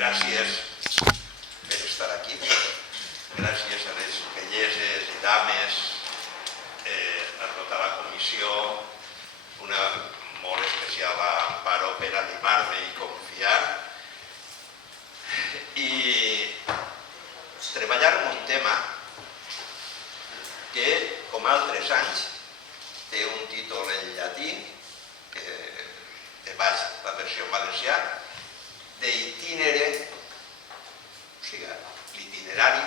gràcies per estar aquí. Gràcies a les belleses i dames, a tota la comissió, una molt especial a Amparo per animar-me i confiar. I treballar en un tema que, com altres anys, té un títol en llatí, de baix la versió en valencià, d'Itinere, o sigui, l'itinerari,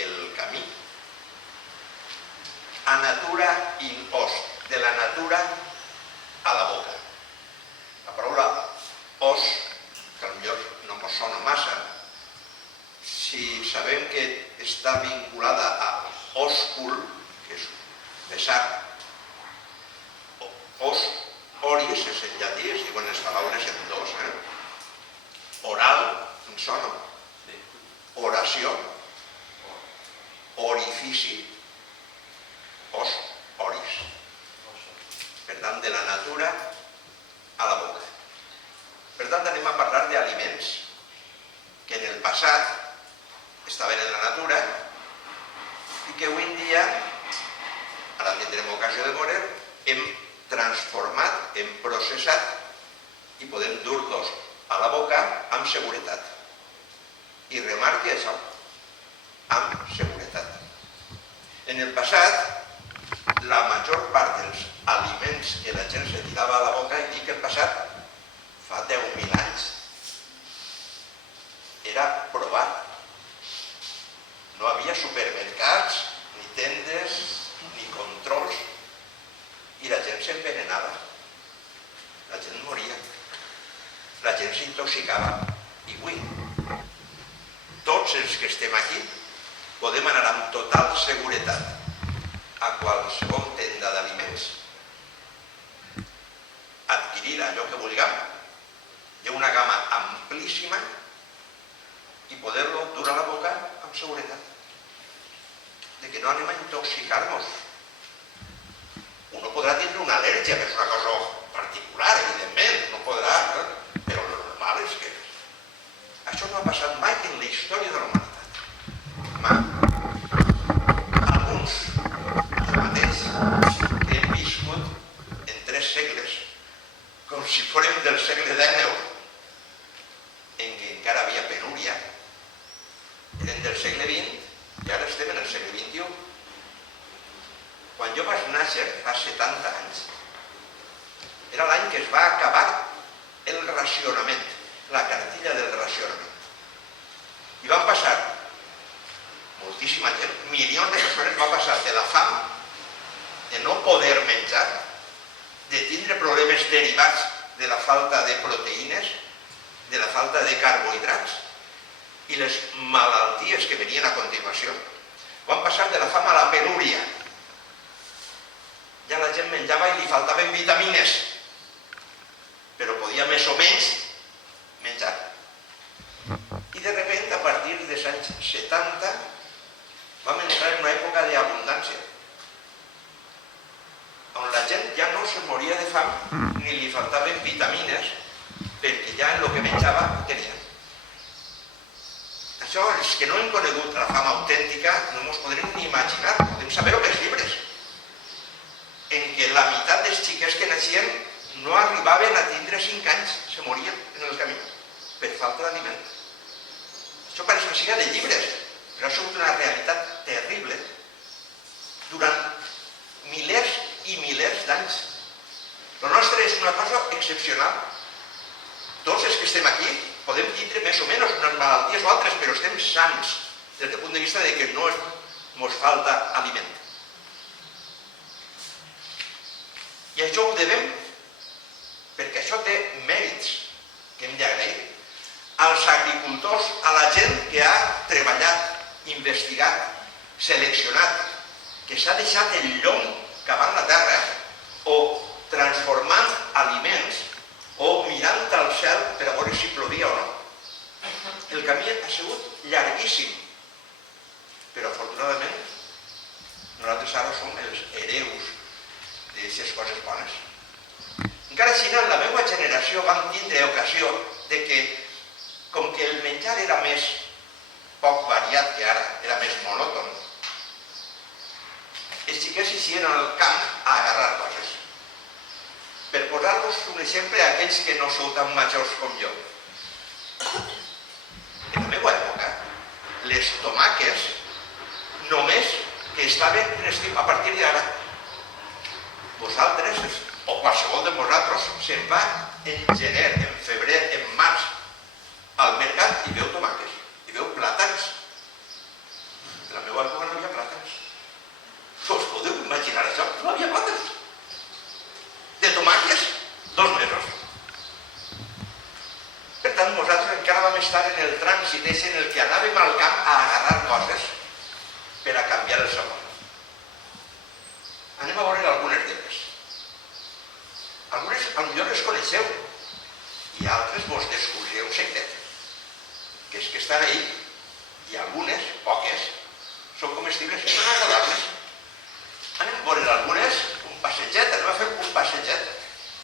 el camí, a natura in os, de la natura a la boca. La paraula os, que potser no ens sona massa, si sabem que està vinculada a òscul, que és besar, os, oris, és en llatí, es diuen les paraules en dos. Oral, em sona? Oració, orifici, os, oris. Per tant, de la natura a la boca. Per tant, anem a parlar d'aliments que en el passat estaven en la natura i que avui en dia, ara tindrem ocasió de veure, hem transformat, hem processat i podem dur-los a la boca amb seguretat. I remarqui això, amb seguretat. En el passat, la major part dels aliments que la gent se tirava a la boca, i dic el passat, fa 10.000 anys, era provat. No havia supermercats, ni tendes, ni controls, i la gent s'envenenava. La gent moria. La gent s'intoxicava. I avui, tots els que estem aquí, podem anar amb total seguretat a qualsevol tenda d'aliments, adquirir allò que vulguem, hi ha una gamma amplíssima, i poder-lo dur a la boca amb seguretat. De que no anem a intoxicar-nos. Uno podrà tindre una al·lèrgia, que és una cosa particular, evidentment, no podrà, però el normal és que això no ha passat mai en la història de la humanitat. Mai. Alguns, jo mateix, que hem viscut en 3 segles, com si fórem del segle XIX, en què encara havia penúria, eren del segle XX i ara estem en el segle XXI. Quan jo vaig néixer, fa 70 anys, era l'any que es va acabar el racionament, la cartilla del racionament. I van passar moltíssima gent, milions de persones van passar de la fam, de no poder menjar, de tindre problemes derivats de la falta de proteïnes, de la falta de carbohidrats i les malalties que venien a continuació. Van passar de la fam a la penúria. Ja la gent menjava i li faltaven vitamines, però podia més o menys menjar. I de sobte, a partir dels anys 70, vam entrar en una època d'abundància, on la gent ja no se moria de fam ni li faltaven vitamines, perquè ja en el que menjava tenia. Això, els que no hem conegut la fam autèntica, no ens podrem ni imaginar, podem saber-ho pels llibres, en què la meitat dels xiquets que naixien no arribaven a tindre 5 anys, se morien en el camí, per falta d'aliment. Això pareix que siga de llibres, però ha sigut una realitat terrible durant milers i milers d'anys. El nostre és una cosa excepcional. Tots els que estem aquí podem tindre més o menys unes malalties o altres, però estem sans des del punt de vista que no ens falta aliment. I això ho devem perquè això té mèrits que hem d'agrair als agricultors, a la gent que ha treballat, investigat, seleccionat, que s'ha deixat el llom cavant la terra o transformant aliments o mirant al cel per a veure si plovia o no. El camí ha sigut llarguíssim, però afortunadament nosaltres ara som els hereus d'aquestes coses bones. Encara així, en la meva generació vam tindre ocasió de que, com que el menjar era més poc variat que ara, era més monòton. Els xiquets s'hi al camp a agarrar coses. Per posar-vos un exemple a aquells que no sou tan majors com jo. En la meva època, les tomàquets només que estaven en estiu a partir d'ara. Vosaltres, o qualsevol de vosaltres, se'n va en gener, en febrer, en març, al mercat i veu tomàquets, i veu plàtans. En la meva època no hi havia plàtans. Us podeu imaginar això? No hi havia plàtans. De tomàquets, 2 mesos. Per tant, nosaltres encara vam estar en el trànsit en el que anàvem al camp a agarrar coses per a canviar el sabor. Anem a veure algunes d'elles. Algunes potser les coneixeu i altres vos descobrireu un secret, que és que estan ahí i algunes, poques, són comestibles i són agradables. Anem a veure algunes